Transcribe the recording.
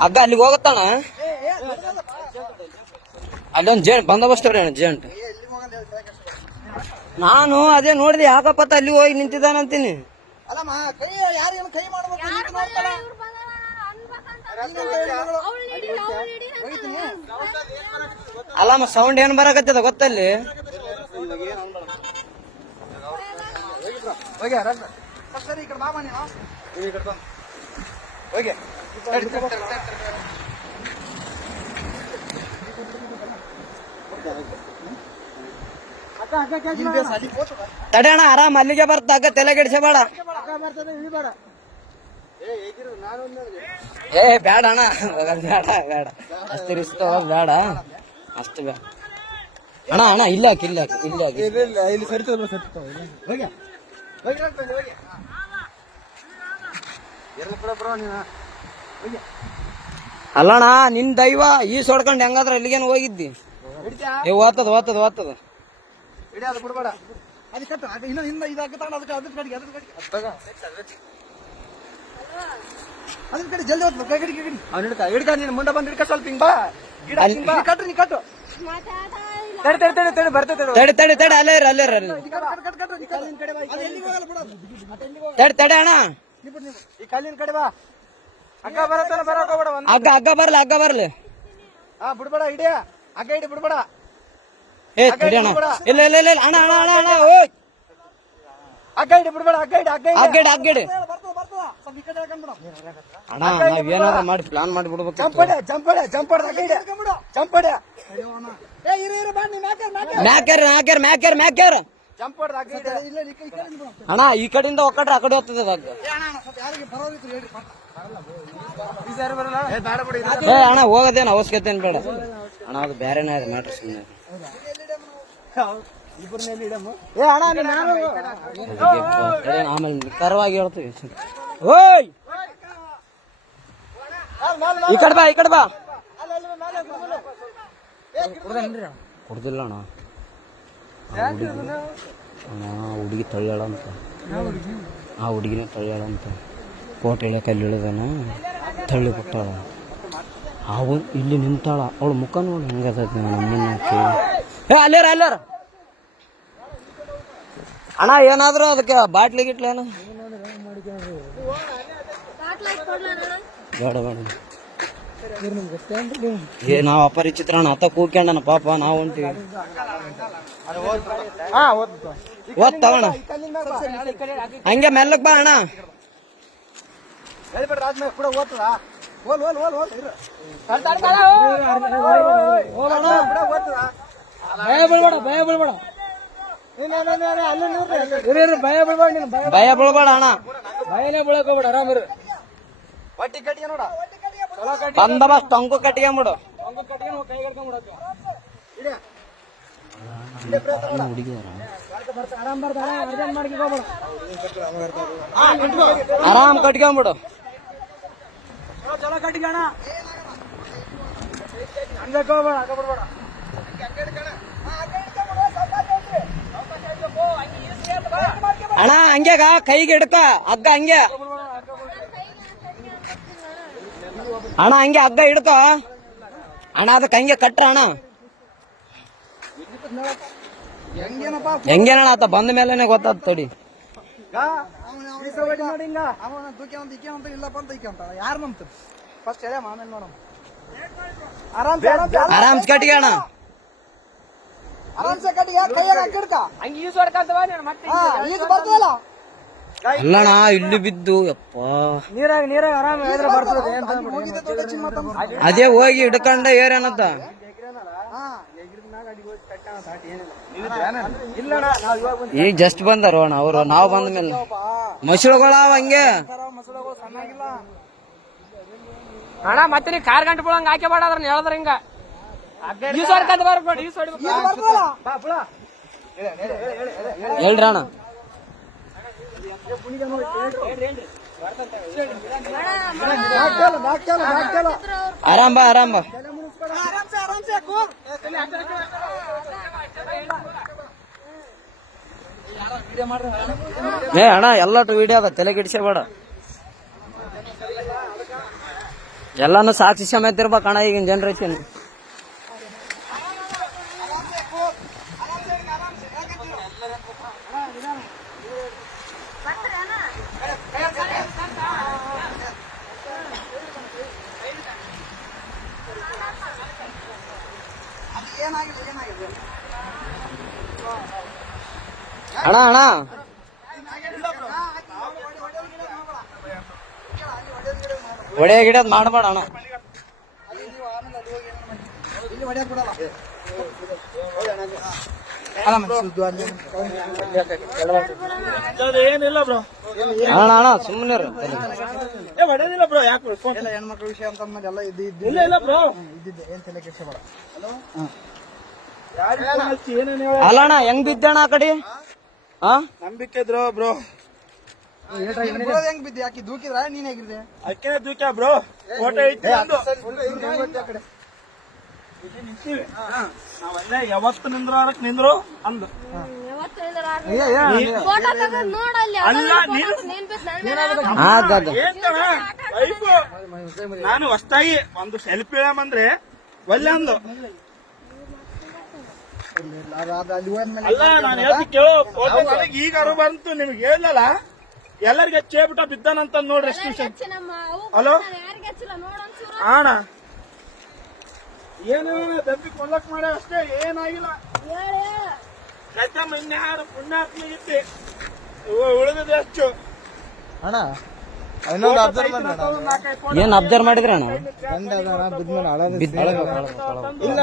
ಹಗ್ಗ ಅಲ್ಲಿಗೆ ಹೋಗುತ್ತಾನ ಅಲ್ಲೊಂದು ಬಂದೋಬಸ್ತ್ ಜೇಂಟ್ ನಾನು ಅದೇ ನೋಡಿದೆ ಯಾಕಪ್ಪತ್ತ ಅಲ್ಲಿ ಹೋಗಿ ನಿಂತಿದ್ದಾನಂತೀನಿ ಅಲ್ಲಮ್ಮ ಸೌಂಡ್ ಏನ್ ಬರಕತ್ತದ ಗೊತ್ತಲ್ಲಿ ತಡೆಯಣ ಆರಾಮ್ ಅಲ್ಲಿಗೆ ಬರ್ತ ಹಗ್ಗ ತಲೆ ಕೆಡಿಸಬೇಡ ಏ ಬೇಡ ಅಣ್ಣ ಬೇಡ ಬೇಡ ಅಷ್ಟು ರಿಸ್ಕ್ ಬೇಡ ಅಷ್ಟು ಬೇಡ ಅಣ್ಣ ಅಣ್ಣ ಇಲ್ಲ ಇಲ್ಲ ಇಲ್ಲಿ ಸರಿತ ಅಲ್ಲಣ್ಣ ನಿನ್ ದೈವ ಈ ಸೊಡ್ಕೊಂಡ್ ಹೆಂಗಾದ್ರ ಅಲ್ಲಿಗೇನು ಹೋಗಿದ್ದಿ ಏ ಓದ್ತದ ಓದ್ತದ ಓದ್ತದ ಬಿಡ್ಬೇಡ ಅದು ಕಟ್ಟ ಇನ್ನ ಇದಾಗ್ತಾ ಅದಕ್ಕೆ ಕಡೆಗೆ ಅದ್ರ ಕಡೆ ಜಲ್ದಿ ಹೋಗ್ತದೆ ಕೈ ಕಡೆಗೆ ಅವ್ನು ಹಿಡ್ಕ ನೀನು ಮುಂದೆ ಬಂದು ಹಿಡ್ಕ ಸ್ವಲ್ಪ ಹಿಂಗ್ ಬಾ ಗಿಡ ಕಟ್ರಿ ನೀ ಕಟ್ಟು ತಡೆ ಬರ್ತೈತೆ ತಡೆ ಅಲ್ಲೇ ತಡೆ ಅಣ್ಣ ಈ ಕಲ್ಲಿನ ಕಡೆ ಬಾ ಹಗ್ಗ ಬರತ್ತಾನ ಬರಕ್ ಹೋಗ್ಬೇಡ ಹಗ್ಗ ಬರ್ಲಿ ಹಾ ಬಿಡ್ಬೇಡ ಹಿಡಿಯ ಹಗ್ಗ ಹಿಡಿ ಬಿಡ್ಬೇಡ ಏ ತಡಿ ಅಣ್ಣ ಇಲ್ಲ ಅಣ್ಣ ಓಯ್ ಹಗ್ಗ ಹಿಡಿ ಬಿಡ್ಬೇಡ ಹಗ್ಗಡಿ ಅಣ್ಣ ನಾವ್ ಏನಾರ ಮಾಡಿ ಪ್ಲಾನ್ ಮಾಡಿ ಬಿಡ್ಬೇಕು ಮ್ಯಾಕ್ಯಾರ ಅಣ್ಣ ಈ ಕಡೆಯಿಂದ ಒಕ್ಕಟ್ರೆ ಆ ಕಡೆ ಹೋಗ್ತದೆ ಏ ಅಣ್ಣ ಹೋಗೋದೇನು ಅವಶ್ಯಕತೆ ಏನ್ ಬೇಡ ಅಣ್ಣ ಅದು ಬೇರೆನೇ ಇದೆ ಮ್ಯಾಟ್ರ್ ಸುಮ್ಮನೆ ಆಮೇಲೆ ಕರವಾಗಿ ಹೇಳ್ತೀವಿ ಓಯ್ ಈ ಕಡೆ ಬಾ ಕೊಡ್ದಿಲ್ಲ ಅಣ್ಣ ಹುಡುಗಿ ತಳ್ಳ್ಯಾಳ ಅಂತ ಆ ಹುಡುಗಿನೇ ತಳ್ಳ್ಯಾಳ ಅಂತ ಕೋಟೆ ಇಳಿಯಕ್ಕೆ ಅಲ್ಲಿ ಇಳಿದಾನ ತಳ್ಳಿ ಬಿಟ್ಟಾಳ ಅವು ಇಲ್ಲಿ ನಿಂತಾಳ ಅವಳ ಮುಖ ನೋಡಿ ಹೆಂಗದ ನಮ್ಮನ್ನಕ್ಕೆ ಏ ಅಲ್ಲಾರ ಅಣ್ಣ ಏನಾದ್ರು ಅದಕ್ಕೆ ಬಾಟ್ಲಿ ಗಿಟ್ಲಿ ಏನು ಬೇಡ ಏ ನಾವ್ ಅಪರಿಚಿತ್ರ ಅಣ್ಣ ಅತ್ತ ಕೂಕ್ಯಣ್ಣ ಪಾಪ ನಾವು ಹೊಂಟಿವಿ ಓದ್ತಾವಣ್ಣ ಹಂಗೆ ಮೆಲ್ಲಕ್ ಬಾ ಅಣ್ಣ ಭಯ ಬೀಳ್ಬೇಡ ಅಣ್ಣ ಭಯನೇ ಬೀಳಕ್ ಹೋಗ್ಬೇಡ ಆರಾಮಿರು ಒಟ್ಟಿ ಕಟ್ಟಿಗೆ ನೋಡ ಬಂದೋಬಸ್ತ್ ಅಂಕು ಕಟ್ಕೊಂಬಿಡು ಆರಾಮ್ ಕಟ್ಕೊಂಬಿಡು ಚಲೋ ಕಟ್ಟಿಗಣ ಹಂಗಕ್ಕೆ ಹೋಗ್ಬೇಡ ಬಿಡ್ಬೇಡ ಅಣ್ಣ ಹಂಗ್ಯಾಗ ಕೈಗೆ ಹಿಡ್ಕ ಹಗ್ಗ ಹಂಗೆ ಅಣ್ಣ ಹಂಗೆ ಹಗ್ಗ ಹಿಡ್ಕ ಅಣ್ಣ ಅದಕ್ಕೆ ಹಂಗೆ ಕಟ್ರ ಅಣ್ಣ ಹೆಂಗೇನಣ್ಣ ಆತ ಬಂದ ಮೇಲೆನೆ ಗೊತ್ತಾದ ತಡಿ ಯಾರು ನಂಬ್ತ ಫಸ್ಟ್ ಹೇಳ ಆಮೇಲೆ ನೋಡಮ್ಮ ಆರಾಮ್ ಕಟ್ಟಿಗೆ ಅಣ್ಣ ಆರಾಮ್ಸೆ ಕಟ್ಟಿಗೆ ಕೈಯಾಗ ಹಿಡ್ಕ ಹಂಗೆ ಈಸ್ ಹೊಡ್ಕಂತವ ಮತ್ತೆ ಬರ್ತದಲ್ಲ ಅಲ್ಲಣ್ಣ ಇಲ್ಲಿ ಬಿದ್ದು ಯಪ್ಪ ನೀರಾಗ ಆರಾಮ ಬರ್ತದೆ ಅದೇ ಹೋಗಿ ಹಿಡ್ಕೊಂಡ ಏರೇನತ್ತ ಈಗ ಜಸ್ಟ್ ಬಂದಾರ ಅಣ್ಣ ಅವರು ನಾವು ಬಂದ ಮೇಲೆ ಮಸಳುಗಳಾವ ಹಂಗೆ ಅಣ್ಣ ಮತ್ತೆ ನೀ ಕಾರ್ ಗಂಟೆ ಬಿಡಂಗ ಹಾಕಿ ಬಾಡ್ರ ಹೇಳಿದ್ರ ಹಿಂಗ ಹೇಳ್ರಿ ಅಣ್ಣ ಆರಾಮ್ ಬಾ ಏ ಅಣ್ಣ ಎಲ್ಲಟು ವಿಡಿಯೋ ಅದ ತಲೆ ಕೆಡಿಸಬೇಡ ಎಲ್ಲಾನು ಸಾಕ್ಷಿ ಸಮೇತ ಇರ್ಬೇಕಣ್ಣ ಈಗಿನ ಜನ್ರೇಷನ್. ಅಣ್ಣ ಅಣ್ಣ ಒಡೆ ಗಿಡದ್ ಮಾಡಬೇಡ ಅಣ್ಣ. ಏನಿಲ್ಲ ಬ್ರೋ, ಅಣ್ಣ ಅಣ್ಣ ಸುಮ್ಮನೆ ಹೊಡೆದಿಲ್ಲ ಬ್ರೋ. ಯಾಕೆ ಹೆಣ್ಮಕ್ಳ ವಿಷಯ ಅಂತ ಎಲ್ಲ ಇಲ್ಲ ಇಲ್ಲ ಬ್ರೋ, ಇದ್ದಿದ್ದೆ ಏನ್ ತಲೆ ಕೆಡ್ಸ್ಕೊಬೇಡ. ಏನೇನು ಅಲ್ಲ ಅಣ್ಣ ಹೆಂಗ್ ಬಿದ್ದಣ್ಣ ಆ ಕಡೆ? ಹಾ ನಂಬಿಕೆ ಇದ್ರು ಬ್ರೋ. ಹೆಂಗ್ ಬಿದ್ದೆ? ಯಾಕೆ ದೂಕಿದ್ರ ನೀನ್ ಹೇಗಿದ್ದೆ? ಅಕ್ಕೇನೆ ದೂಕ್ಯ ಬ್ರೋ. ಫೋಟೋ ಇಟ್ಟು ನಾವಲ್ಲೇ ಯಾವತ್ತು ನಿಂದ್ರು ಅದಕ್ಕೆ ನಿಂದ್ರು ಅಂದು. ಅಲ್ಲ ಏನ್ ಲೈಫು. ನಾನು ಹೊಸ್ತಾಗಿ ಒಂದು ಸೆಲ್ಫಿ ಇಳಮಂದ್ರೆ ಒಲ್ಲೆ ಅಂದು. ಅಲ್ಲಿ ಹೋದ್ಮೇಲೆ ಅಲ್ಲ ನಾನು ಹೇಳ್ತಿ ಕೇಳು. ಫೋಟೋ ನನಗೆ ಈಗ ಅರು ಬಂತು, ನಿಮ್ಗೆ ಹೇಳಲ್ಲ. ಎಲ್ಲರಿಗೆ ಚೇಬಿಟ್ಟ ಬಿದ್ದಾನಂತ ನೋಡ್ರಿ ಎಷ್ಟು ವಿಷಯ. ಹಲೋ ಅಣ್ಣ, ಏನು ದಬ್ಬಿ ಕೊಲ್ಲಕ್ ಮಾಡ ಅಷ್ಟೇ, ಏನಾಗಿಲ್ಲ. ಇನ್ಯಾರು ಪುಣ್ಯಾತ್ಮಿಗಿತ್ತಿ ಉಳಿದಿದೆ ಹೆಚ್ಚು. ಅಣ್ಣ ಇನ್ನೊಂದು ಅಬ್ಸರ್ವ್ ಏನ್ ಅಬ್ಸರ್ವ್ ಮಾಡಿದ್ರಿ ಅಣ್ಣ? ಬಿದ್ಮೇಲೆ ಬಿದ್ದ ಇಲ್ಲ